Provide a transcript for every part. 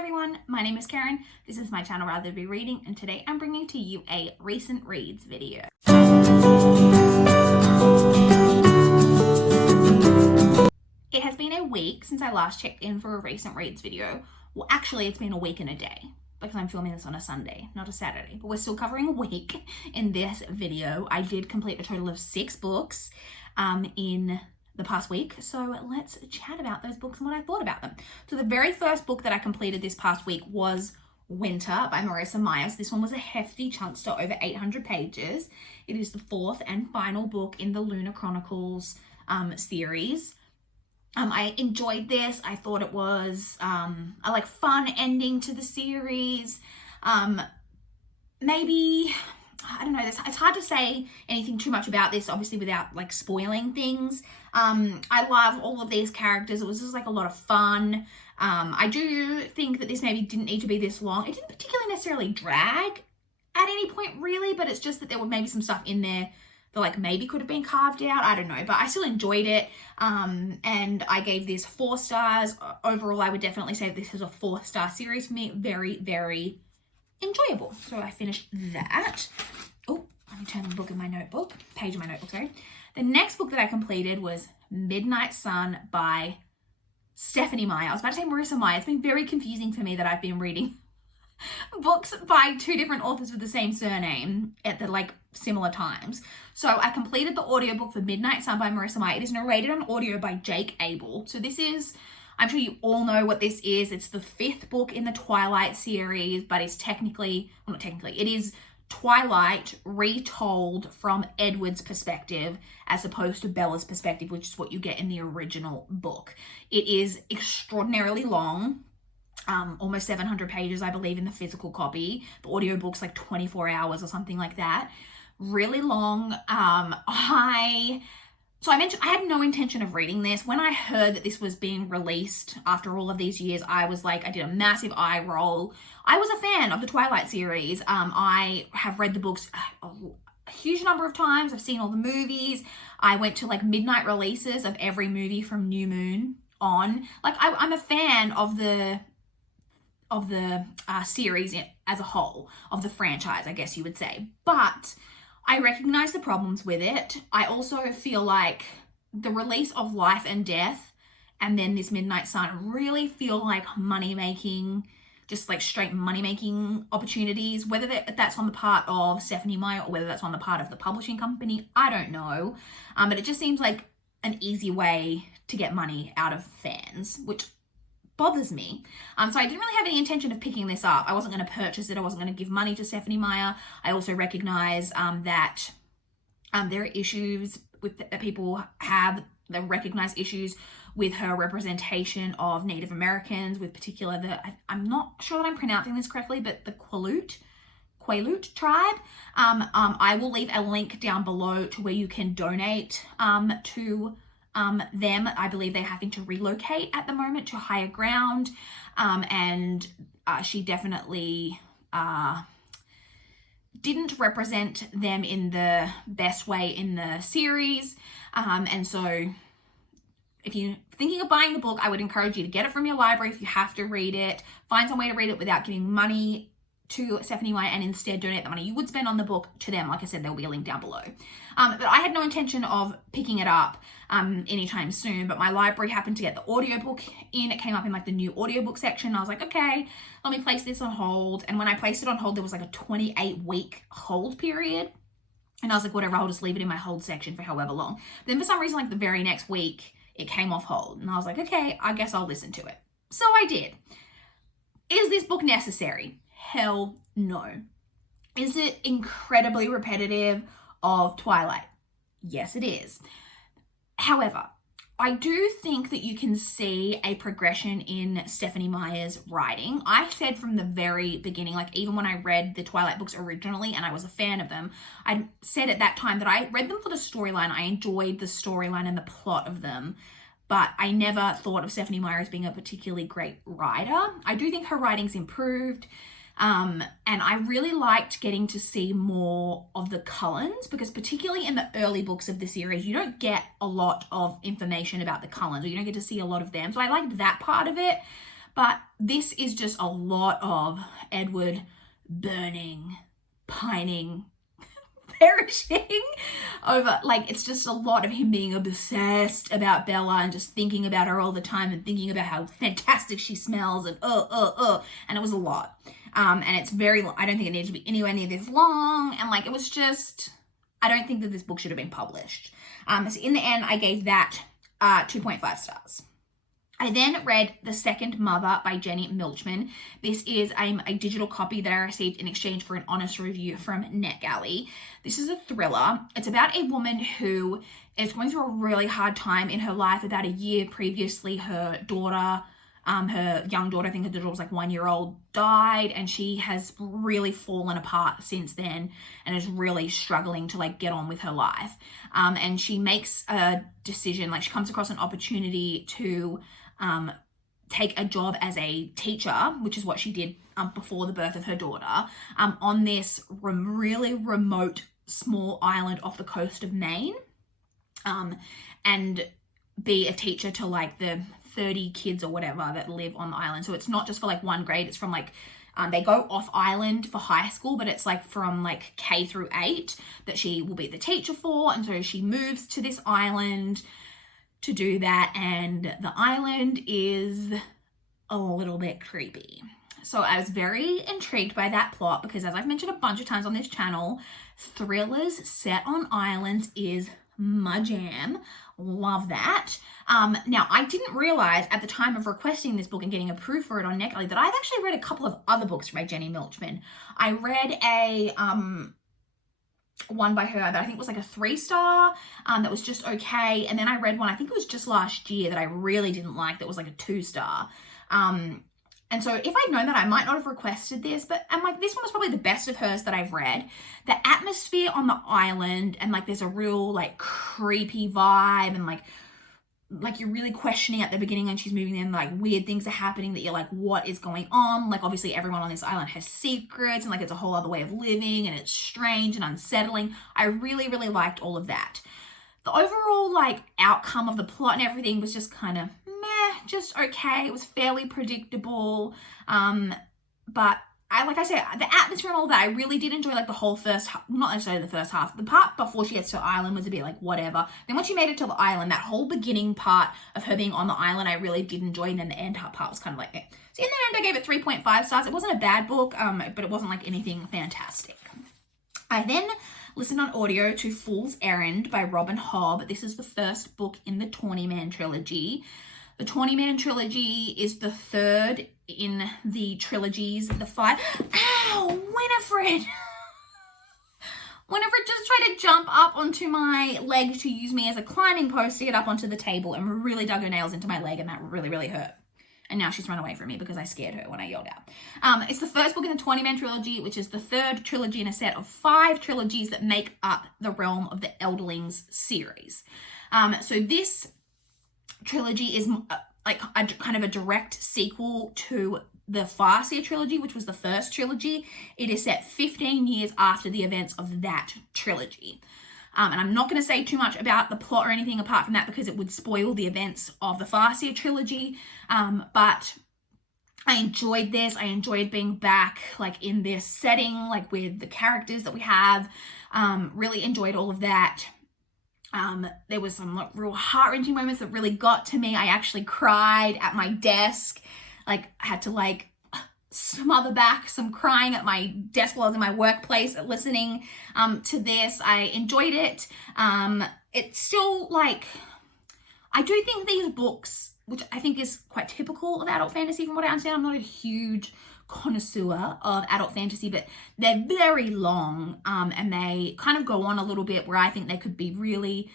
everyone, my name is Karen, this is my channel Rather Be Reading, and today I'm bringing to you a recent reads video. It has been a week since I last checked in for a recent reads video. Well, actually it's been a week and a day because I'm filming this on a Sunday, not a Saturday, but we're still covering a week in this video. I did complete a total of 6 books in the past week, so let's chat about those books and what I thought about them. So the very first book that I completed this past week was Winter by Marissa Myers. This one was a hefty chunkster, over 800 pages. It is the 4th and final book in the Lunar Chronicles series. I enjoyed this. I thought it was a fun ending to the series. Maybe, I don't know, it's hard to say anything too much about this, obviously, without spoiling things. I love all of these characters. It was just a lot of fun. I do think that this maybe didn't need to be this long. It didn't particularly necessarily drag at any point, really, but it's just that there were maybe some stuff in there that maybe could have been carved out. I don't know, but I still enjoyed it. And I gave this 4 stars. Overall, I would definitely say this is a 4-star series for me. Very, very enjoyable. So I finished that. Oh, let me turn the book in my notebook. Page of my notebook, sorry. The next book that I completed was Midnight Sun by Stephenie Meyer. I was about to say Marissa Meyer. It's been very confusing for me that I've been reading books by 2 different authors with the same surname at the similar times. So I completed the audiobook for Midnight Sun by Marissa Meyer. It is narrated on audio by Jake Abel. So this is, I'm sure you all know what this is. It's the 5th book in the Twilight series, but it's technically, well, not technically, it is Twilight retold from Edward's perspective as opposed to Bella's perspective, which is what you get in the original book. It is extraordinarily long, almost 700 pages, I believe, in the physical copy. The audiobook's 24 hours or something like that. Really long. So I mentioned I had no intention of reading this. When I heard that this was being released after all of these years, I was I did a massive eye roll. I was a fan of the Twilight series. I have read the books a huge number of times. I've seen all the movies. I went to midnight releases of every movie from New Moon on. I'm a fan of the series as a whole, of the franchise, I guess you would say. But I recognize the problems with it. I also feel like the release of Life and Death and then this Midnight Sun really feel like money-making, just straight money-making opportunities. Whether that's on the part of Stephenie Meyer or whether that's on the part of the publishing company, I don't know. But it just seems like an easy way to get money out of fans, which bothers me. So I didn't really have any intention of picking this up. I wasn't going to purchase it. I wasn't going to give money to Stephenie Meyer. I also recognize that there are issues that people have. They recognize issues with her representation of Native Americans, with particular I'm not sure that I'm pronouncing this correctly, but the Quileute tribe. I will leave a link down below to where you can donate to them. I believe they're having to relocate at the moment to higher ground, and she definitely didn't represent them in the best way in the series, and so if you're thinking of buying the book, I would encourage you to get it from your library. If you have to read it, find some way to read it without giving money to Stephenie Meyer and instead donate the money you would spend on the book to them. Like I said, there'll be a link down below. But I had no intention of picking it up anytime soon, but my library happened to get the audiobook in. It came up in the new audiobook section. I was like, okay, let me place this on hold. And when I placed it on hold, there was a 28-week hold period. And I was like, whatever, I'll just leave it in my hold section for however long. But then for some reason, the very next week, it came off hold. And I was like, okay, I guess I'll listen to it. So I did. Is this book necessary? Hell no. Is it incredibly repetitive of Twilight? Yes, it is. However, I do think that you can see a progression in Stephenie Meyer's writing. I said from the very beginning, even when I read the Twilight books originally and I was a fan of them, I said at that time that I read them for the storyline. I enjoyed the storyline and the plot of them, but I never thought of Stephenie Meyer as being a particularly great writer. I do think her writing's improved. And I really liked getting to see more of the Cullens, because particularly in the early books of the series, you don't get a lot of information about the Cullens, or you don't get to see a lot of them. So I liked that part of it. But this is just a lot of Edward burning, pining, perishing over, like, it's just a lot of him being obsessed about Bella and just thinking about her all the time and thinking about how fantastic she smells and and it was a lot. And it's very long. I don't think it needed to be anywhere near this long, and like, it was just, I don't think that this book should have been published. So in the end, I gave that 2.5 stars. I then read The Second Mother by Jenny Milchman. This is a digital copy that I received in exchange for an honest review from NetGalley. This is a thriller. It's about a woman who is going through a really hard time in her life. About a year previously, her daughter, her young daughter, I think her daughter was like 1 year old, died, and she has really fallen apart since then and is really struggling to like get on with her life. And she makes a decision, like she comes across an opportunity to take a job as a teacher, which is what she did before the birth of her daughter, on this really remote small island off the coast of Maine, and be a teacher to like the 30 kids or whatever that live on the island. So it's not just for like one grade, it's from like, they go off island for high school, but it's like from like K through 8 that she will be the teacher for. And so she moves to this island to do that, and the island is a little bit creepy. So I was very intrigued by that plot because, as I've mentioned a bunch of times on this channel, thrillers set on islands is my jam. Love that. Now, I didn't realize at the time of requesting this book and getting approved for it on NetGalley that I've actually read a couple of other books by Jenny Milchman. I read a one by her that I think was like a 3-star, that was just okay. And then I read one, I think it was just last year, that I really didn't like, that was like a 2-star. And so if I'd known that, I might not have requested this, but I'm like, this one was probably the best of hers that I've read. The atmosphere on the island, and like there's a real like creepy vibe, and like you're really questioning at the beginning when she's moving in, like weird things are happening that you're like, what is going on? Like obviously everyone on this island has secrets, and like it's a whole other way of living, and it's strange and unsettling. I really, really liked all of that. The overall like outcome of the plot and everything was just kind of meh, just okay. It was fairly predictable. But like I said, the atmosphere and all that, I really did enjoy like the whole first, not necessarily the first half. The part before she gets to the island was a bit like whatever. Then when she made it to the island, that whole beginning part of her being on the island, I really did enjoy. And then the end part was kind of like, eh. So in the end, I gave it 3.5 stars. It wasn't a bad book, but it wasn't like anything fantastic. I then listened on audio to Fool's Errand by Robin Hobb. This is the first book in the Tawny Man trilogy. The Tawny Man trilogy is the third in the trilogies, the 5. Ow, Winifred! Winifred just tried to jump up onto my leg to use me as a climbing post to get up onto the table and really dug her nails into my leg, and that really, really hurt. And now she's run away from me because I scared her when I yelled out. It's the first book in the Tawny Man trilogy, which is the third trilogy in a set of 5 trilogies that make up the realm of the Elderlings series. So this trilogy is like a kind of a direct sequel to the Farseer trilogy, which was the first trilogy. It is set 15 years after the events of that trilogy. And I'm not going to say too much about the plot or anything apart from that because it would spoil the events of the Farseer trilogy. But I enjoyed this. I enjoyed being back like in this setting, like with the characters that we have. Really enjoyed all of that. There was some like real heart-wrenching moments that really got to me. I actually cried at my desk. Like I had to like smother back some crying at my desk while I was in my workplace listening to this. I enjoyed it. It's still like, I do think these books, which I think is quite typical of adult fantasy from what I understand. I'm not a huge connoisseur of adult fantasy, but they're very long and they kind of go on a little bit where I think they could be really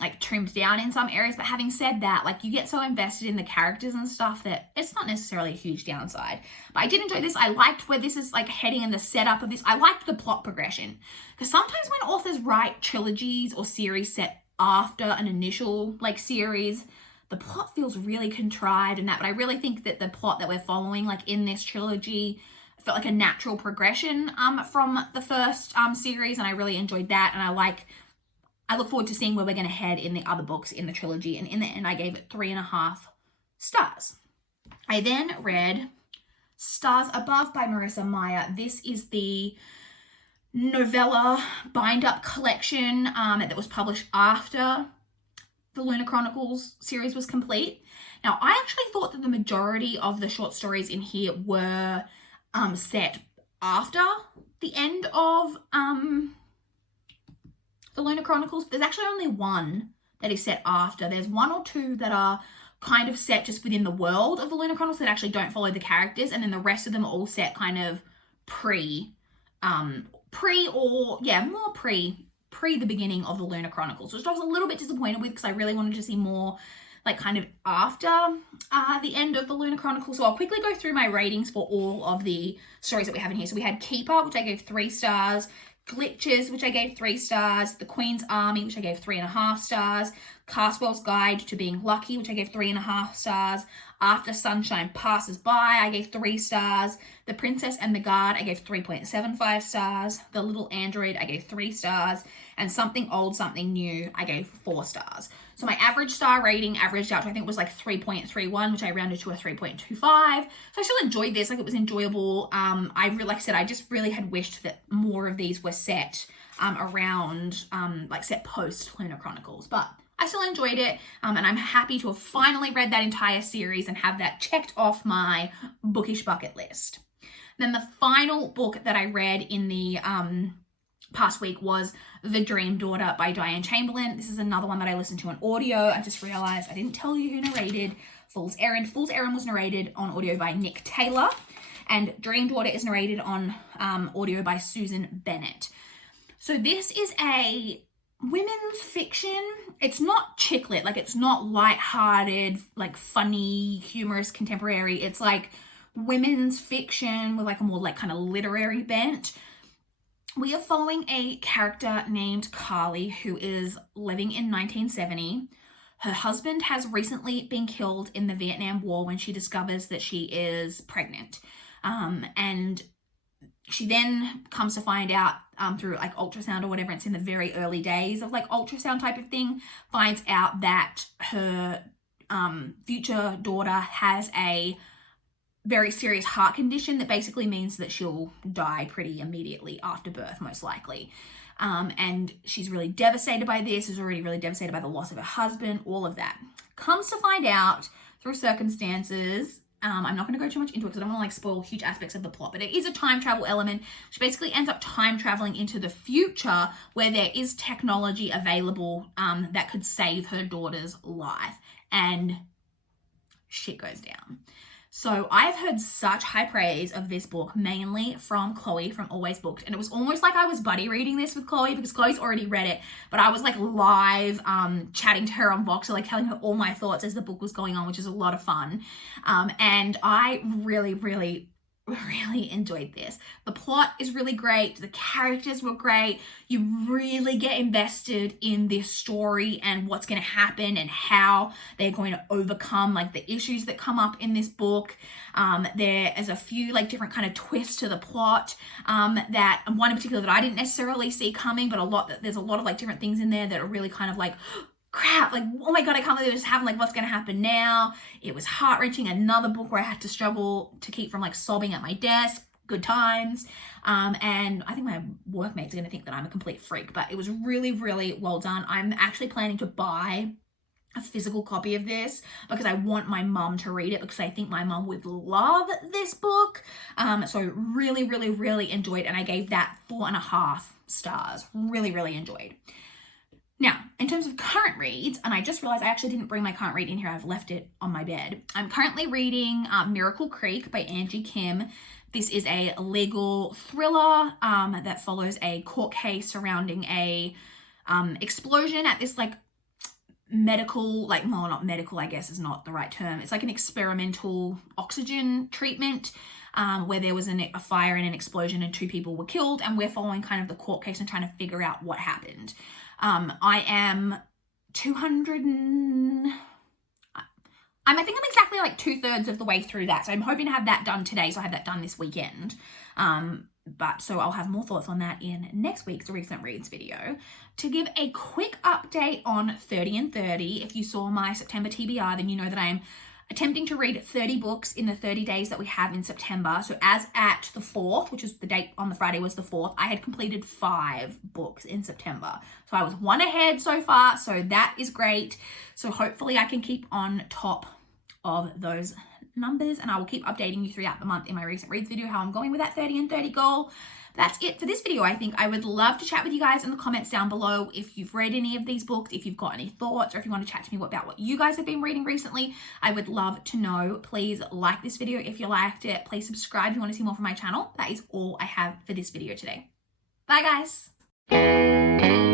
like trimmed down in some areas. But having said that, like you get so invested in the characters and stuff that it's not necessarily a huge downside. But I did enjoy this. I liked where this is like heading and the setup of this. I liked the plot progression, because sometimes when authors write trilogies or series set after an initial like series, the plot feels really contrived and that, but I really think that the plot that we're following like in this trilogy felt like a natural progression from the first series, and I really enjoyed that. And I look forward to seeing where we're going to head in the other books in the trilogy, and in the end I gave it 3.5 stars. I then read Stars Above by Marissa Meyer. This is the novella bind-up collection that was published after the Lunar Chronicles series was complete. Now, I actually thought that the majority of the short stories in here were set after the end of the Lunar Chronicles. There's actually only one that is set after. There's one or two that are kind of set just within the world of the Lunar Chronicles that actually don't follow the characters, and then the rest of them are all set kind of pre the beginning of the Lunar Chronicles, which I was a little bit disappointed with because I really wanted to see more like kind of after the end of the Lunar Chronicles. So I'll quickly go through my ratings for all of the stories that we have in here. So we had Keeper, which I gave 3 stars, Glitches, which I gave 3 stars, The Queen's Army, which I gave 3.5 stars, Castwell's Guide to Being Lucky, which I gave 3.5 stars, After Sunshine Passes By, I gave 3 stars, The Princess and the Guard, I gave 3.75 stars, The Little Android, I gave 3 stars, and Something Old, Something New, I gave 4 stars. So my average star rating averaged out to, I think it was like 3.31, which I rounded to a 3.25. So I still enjoyed this. Like, it was enjoyable. Like I said, I just really had wished that more of these were set around, like set post Lunar Chronicles, but I still enjoyed it. And I'm happy to have finally read that entire series and have that checked off my bookish bucket list. Then the final book that I read in the past week was The Dream Daughter by Diane Chamberlain. This is another one that I listened to on audio. I just realized I didn't tell you who narrated Fool's Errand. Fool's Errand was narrated on audio by Nick Taylor, and Dream Daughter is narrated on audio by Susan Bennett. So this is a women's fiction. It's not chick lit, like it's not lighthearted, like funny, humorous, contemporary. It's like women's fiction with like a more like kind of literary bent. We are following a character named Carly who is living in 1970. Her husband has recently been killed in the Vietnam War when she discovers that she is pregnant. And she then comes to find out through like ultrasound or whatever, it's in the very early days of like ultrasound type of thing, finds out that her future daughter has a very serious heart condition that basically means that she'll die pretty immediately after birth, most likely. And she's really devastated by this, is already really devastated by the loss of her husband, all of that. Comes to find out through circumstances, I'm not going to go too much into it because I don't want to like spoil huge aspects of the plot, but it is a time travel element. She basically ends up time traveling into the future where there is technology available that could save her daughter's life, and shit goes down. So I've heard such high praise of this book, mainly from Chloe from Always Booked. And it was almost like I was buddy reading this with Chloe because Chloe's already read it. But I was like live chatting to her on Voxer, like telling her all my thoughts as the book was going on, which is a lot of fun. And I really enjoyed this. The plot is really great. The characters were great. You really get invested in this story and what's going to happen and how they're going to overcome like the issues that come up in this book. There is a few like different kind of twists to the plot that one in particular that I didn't necessarily see coming, but there's a lot of like different things in there that are really kind of like, crap, like, oh my God, I can't believe this happened. Like, what's going to happen now? It was heart-wrenching. Another book where I had to struggle to keep from like sobbing at my desk. Good times. And I think my workmates are going to think that I'm a complete freak, but it was really well done. I'm actually planning to buy a physical copy of this because I want my mum to read it because I think my mum would love this book. So really enjoyed, and I gave that 4.5 stars. Really enjoyed. Now, in terms of current reads, and I just realized I actually didn't bring my current read in here. I've left it on my bed. I'm currently reading Miracle Creek by Angie Kim. This is a legal thriller that follows a court case surrounding a explosion at this like medical, like, well, not medical, I guess is not the right term. It's like an experimental oxygen treatment where there was a fire and an explosion and 2 people were killed, and we're following kind of the court case and trying to figure out what happened. I am I think I'm exactly like 2/3 of the way through that. So I'm hoping to have that done today. So I have that done this weekend. So I'll have more thoughts on that in next week's recent reads video. To give a quick update on 30 and 30, if you saw my September TBR, then you know that I am attempting to read 30 books in the 30 days that we have in September. So as at the 4th, which is the date on the Friday was the 4th, I had completed 5 books in September. So I was 1 ahead so far. So that is great. So hopefully I can keep on top of those numbers, and I will keep updating you throughout the month in my recent reads video how I'm going with that 30 and 30 goal. That's it for this video. I think I would love to chat with you guys in the comments down below if you've read any of these books, if you've got any thoughts, or if you want to chat to me about what you guys have been reading recently. I would love to know. Please like this video if you liked it. Please subscribe if you want to see more from my channel. That is all I have for this video today. Bye guys.